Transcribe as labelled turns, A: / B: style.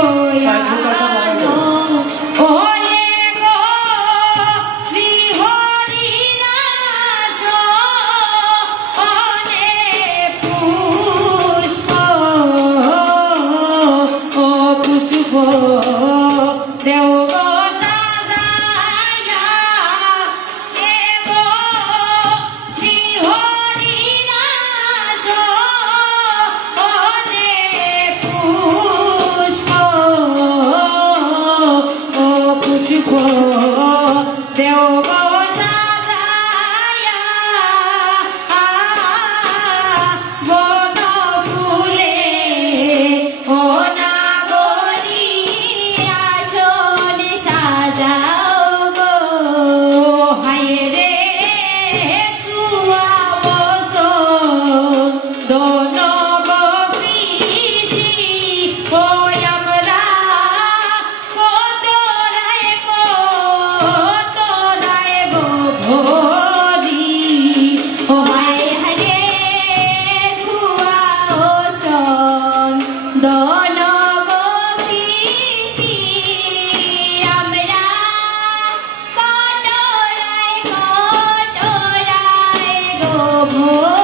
A: Hallelujah. Oh, oh.